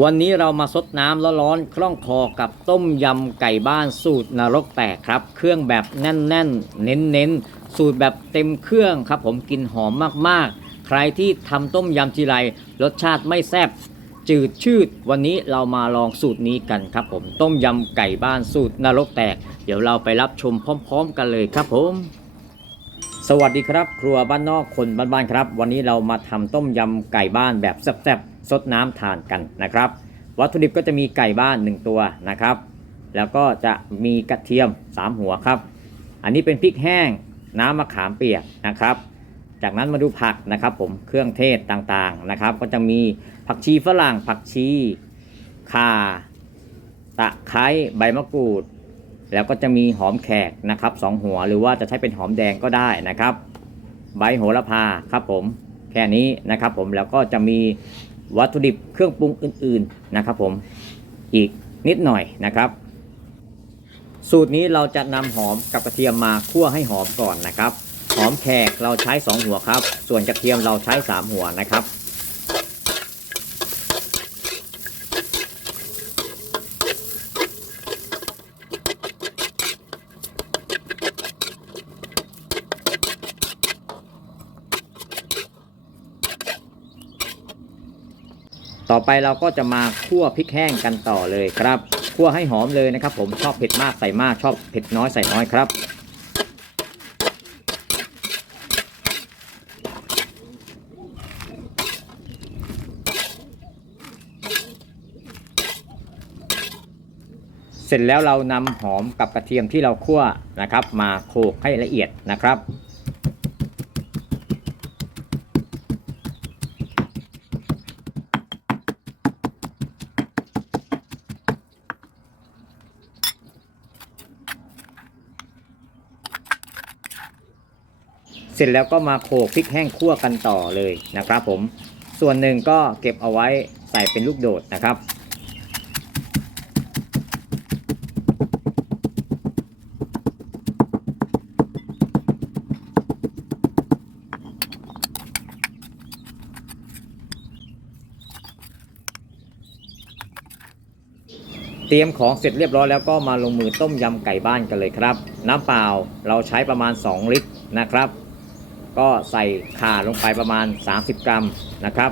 วันนี้เรามาซดน้ำร้อนๆคล่องคอกับต้มยำไก่บ้านสูตรนรกแตกครับ เครื่องแบบแน่นๆ เน้นๆ สูตรแบบเต็มเครื่องครับ ผมกินหอมมากๆ ใครที่ทำต้มยำทีไรรสชาติไม่แซ่บจืดชืด วันนี้เรามาลองสูตรนี้กันครับผม ต้มยำไก่บ้านสูตรนรกแตก เดี๋ยวเราไปรับชมพร้อม ๆ กันเลยครับผม สวัสดีครับ ครัวบ้านนอกคนบ้านๆครับ วันนี้เรามาทำต้มยำไก่บ้านแบบแซ่บๆซดน้ำทานกันนะครับ วัตถุดิบก็จะมีไก่บ้าน 1 ตัวนะครับ แล้วก็จะมีกระเทียม 3 หัวครับ อันนี้เป็นพริกแห้งน้ำมะขามเปียกนะครับ จากนั้นมาดูผักนะครับผมเครื่องเทศต่างๆนะครับ ก็จะมีผักชีฝรั่งผักชีข่าตะไคร้ใบมะกรูด แล้วก็จะมีหอมแขกนะครับสองหัวหรือว่าจะใช้เป็นหอมแดงก็ได้นะครับ ใบโหระพาครับผมแค่นี้นะครับผมแล้วก็จะมีวัตถุดิบเครื่องปรุงอื่นๆนะครับผมอีกนิดหน่อยนะครับ สูตรนี้เราจะนำหอมกับกระเทียมมาคั่วให้หอมก่อนนะครับ หอมแขกเราใช้ 2 หัวครับ ส่วนกระเทียมเราใช้ 3 หัวนะครับ ต่อไปเราก็จะมาคั่วพริกแห้งกันต่อเลยครับคั่วให้หอมเลยนะครับ ผมชอบเผ็ดมากใส่มากชอบเผ็ดน้อยใส่น้อยครับ เสร็จแล้วเรานำหอมกับกระเทียมที่เราคั่วนะครับ มาโขลกให้ละเอียดนะครับ ร็จแล้วก็มาโขลกพริกแห้งคั่วกันต่อเลยนะครับผม ส่วนหนึ่งก็เก็บเอาไว้ใส่เป็นลูกโดดนะครับ เตรียมของเสร็จเรียบร้อยแล้วก็มาลงมือต้มยำไก่บ้านกันเลยครับ น้ำเปล่าเราใช้ประมาณ 2 ลิตรนะครับ ก็ใส่ข่าลงไปประมาณ 30 กรัมนะครับ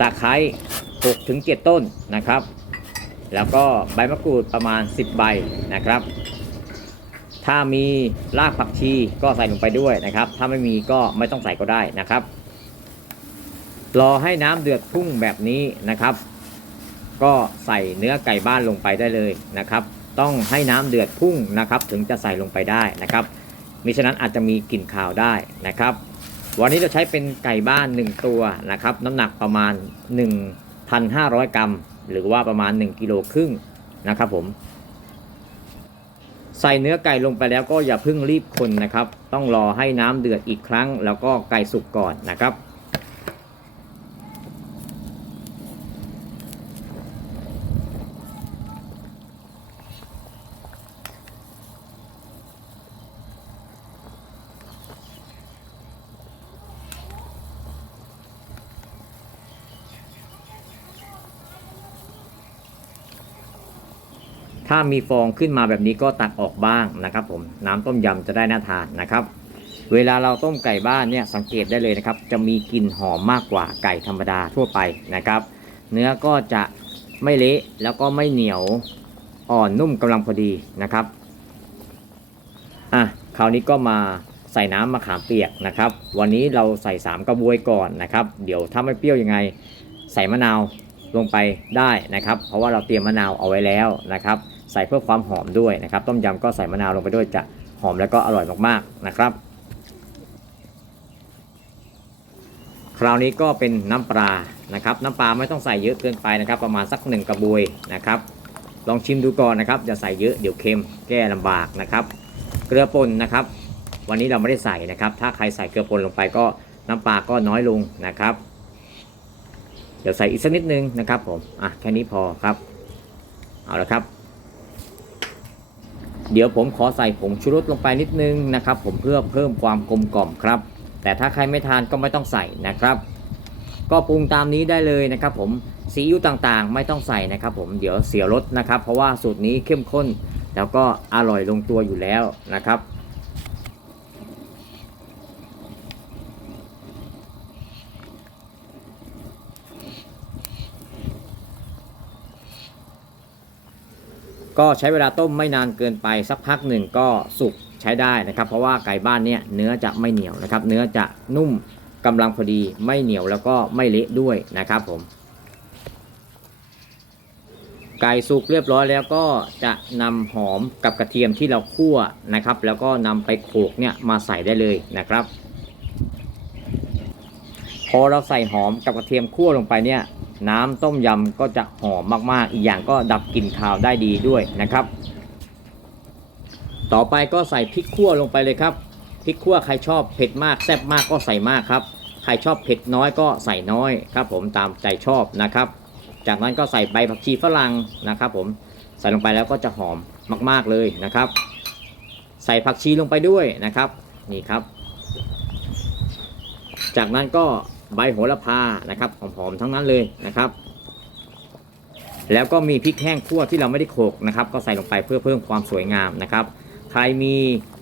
ตะไคร้6ถึง7ต้นนะครับ แล้วก็ใบมะกรูดประมาณ 10 ใบนะครับ ถ้ามีรากผักชีก็ใส่ลงไปด้วยนะครับ ถ้าไม่มีก็ไม่ต้องใส่ก็ได้นะครับ รอให้น้ำเดือดพุ่งแบบนี้นะครับ ก็ใส่เนื้อไก่บ้านลงไปได้เลยนะครับ ต้องให้น้ำเดือดพุ่งนะครับ ถึงจะใส่ลงไปได้นะครับ มิฉะนั้นอาจจะมีกลิ่นคาวได้นะครับ วันนี้เราใช้เป็นไก่บ้าน 1 ตัวนะครับ น้ำหนักประมาณ 1,500 กรัม หรือว่าประมาณ 1กิโลครึ่งนะครับผม ใส่เนื้อไก่ลงไปแล้วก็อย่าเพิ่งรีบคนนะครับ ต้องรอให้น้ำเดือดอีกครั้ง แล้วก็ไก่สุกก่อนนะครับ ถ้ามีฟองขึ้นมาแบบนี้ก็ตักออกบ้างนะครับ ผมน้ำต้มยำจะได้น่าทานนะครับ เวลาเราต้มไก่บ้านเนี่ยสังเกตได้เลยนะครับ จะมีกลิ่นหอมมากกว่าไก่ธรรมดาทั่วไปนะครับ เนื้อก็จะไม่เละแล้วก็ไม่เหนียวอ่อนนุ่มกำลังพอดีนะครับอะคราวนี้ก็มาใส่น้ำมะขามเปียกนะครับ วันนี้เราใส่ 3 กระบวยก่อนนะครับ เดี๋ยวถ้าไม่เปรี้ยวยังไง ใส่มะนาวลงไปได้นะครับ เพราะว่าเราเตรียมมะนาวเอาไว้แล้วนะครับ ส่เพื่อความหอมด้วยนะครับ ต้มยำก็ใส่มะนาวลงไปด้วยจะหอมแล้วก็อร่อยมากๆนะครับ คราวนี้ก็เป็นน้ำปลานะครับ น้ำปลาไม่ต้องใส่เยอะเกินไปนะครับ ประมาณสักหนึ่งกระบวยนะครับ ลองชิมดูก่อนนะครับอย่าใส่เยอะเดี๋ยวเค็มแก้ลำบากนะครับ เกลือป่นนะครับ วันนี้เราไม่ได้ใส่นะครับ ถ้าใครใส่เกลือป่นลงไปก็น้ำปลาก็น้อยลงนะครับ เดี๋ยวใส่อีกสักนิดนึงนะครับผมอะแค่นี้พอครับ เอาละครับ เดี๋ยวผมขอใส่ผงชูรสลงไปนิดนึงนะครับผมเพื่อเพิ่มความกลมกล่อมครับ แต่ถ้าใครไม่ทานก็ไม่ต้องใส่นะครับ ก็ปรุงตามนี้ได้เลยนะครับ ผมซีอิ๊วต่างๆ ไม่ต้องใส่นะครับ ผมเดี๋ยวเสียรสนะครับ เพราะว่าสูตรนี้เข้มข้น แล้วก็อร่อยลงตัวอยู่แล้วนะครับ ก็ใช้เวลาต้มไม่นานเกินไปสักพักหนึ่งก็สุกใช้ได้นะครับ เพราะว่าไก่บ้านเนี่ยเนื้อจะไม่เหนียวนะครับ เนื้อจะนุ่มกำลังพอดีไม่เหนียวแล้วก็ไม่เละด้วยนะครับผม ไก่สุกเรียบร้อยแล้วก็จะนำหอมกับกระเทียมที่เราคั่วนะครับ แล้วก็นำไปโขลกเนี่ยมาใส่ได้เลยนะครับ พอเราใส่หอมกับกระเทียมคั่วลงไปเนี่ย น้ำต้มยำก็จะหอมมากๆ อีกอย่างก็ดับกลิ่นคาวได้ดีด้วยนะครับ ต่อไปก็ใส่พริกขั่วลงไปเลยครับพริกขั่วใครชอบเผ็ดมากแซ่บมากก็ใส่มากครับ ใครชอบเผ็ดน้อยก็ใส่น้อยครับผมตามใจชอบนะครับ จากนั้นก็ใส่ใบผักชีฝรั่งนะครับ ผมใส่ลงไปแล้วก็จะหอมมาก ๆเลยนะครับ ใส่ผักชีลงไปด้วยนะครับนี่ครับ จากนั้นก็ ใบโหระพานะครับหอมๆทั้งนั้นเลยนะครับ แล้วก็มีพริกแห้งคั่วที่เราไม่ได้โขกนะครับ ก็ใส่ลงไปเพื่อเพิ่มความสวยงามนะครับ ใครมี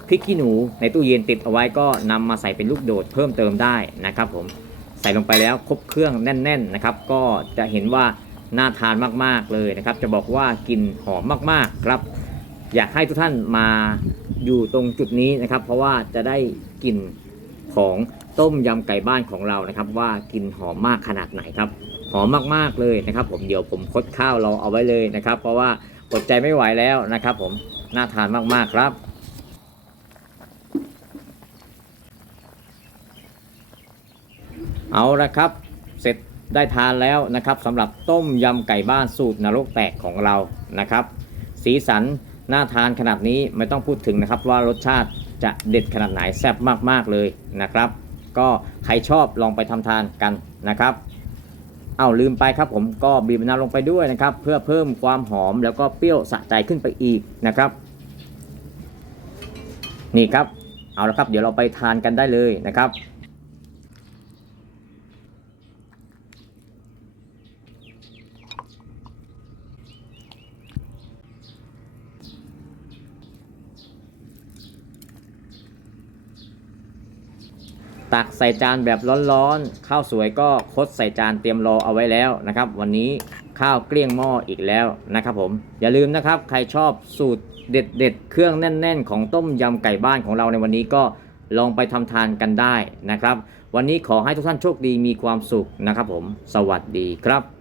พริกขี้หนูในตู้เย็นติดเอาไว้ก็นำมาใส่เป็นลูกโดดเพิ่มเติมได้นะครับ ผมใส่ลงไปแล้วครบเครื่องแน่น ๆนะครับ ก็จะเห็นว่าน่าทานมากๆเลยนะครับ จะบอกว่ากลิ่นหอมมากๆครับ อยากให้ทุกท่านมาอยู่ตรงจุดนี้นะครับ เพราะว่าจะได้กลิ่น ของต้มยำไก่บ้านของเรานะครับ ว่ากลิ่นหอมมากขนาดไหนครับหอมมากๆเลยนะครับ ผมเดี๋ยวผมคดข้าวเราเอาไว้เลยนะครับ เพราะว่าอดใจไม่ไหวแล้วนะครับ ผมน่าทานมากๆครับเอาละครับ เสร็จได้ทานแล้วนะครับสำหรับต้มยำไก่บ้านสูตรนรกแตกของเรานะครับ สีสันน่าทานขนาดนี้ไม่ต้องพูดถึงนะครับว่ารสชาติ จะเด็ดขนาดไหนแซ่บมากๆเลยนะครับ ก็ใครชอบลองไปทำทานกันนะครับเอาลืมไปครับผมก็บีบมะนาวลงไปด้วยนะครับ เพื่อเพิ่มความหอมแล้วก็เปรี้ยวสะใจขึ้นไปอีกนะครับ นี่ครับเอาละครับเดี๋ยวเราไปทานกันได้เลยนะครับ ตักใส่จานแบบร้อนๆ ข้าวสวยก็คดใส่จานเตรียมรอเอาไว้แล้วนะครับ วันนี้ข้าวเกลี้ยงหม้ออีกแล้วนะครับผมอย่าลืมนะครับใครชอบสูตรเด็ดๆ เครื่องแน่น ๆ ของต้มยำไก่บ้านของเราในวันนี้ก็ลองไปทำทานกันได้นะครับ วันนี้ขอให้ทุกท่านโชคดีมีความสุขนะครับผม สวัสดีครับ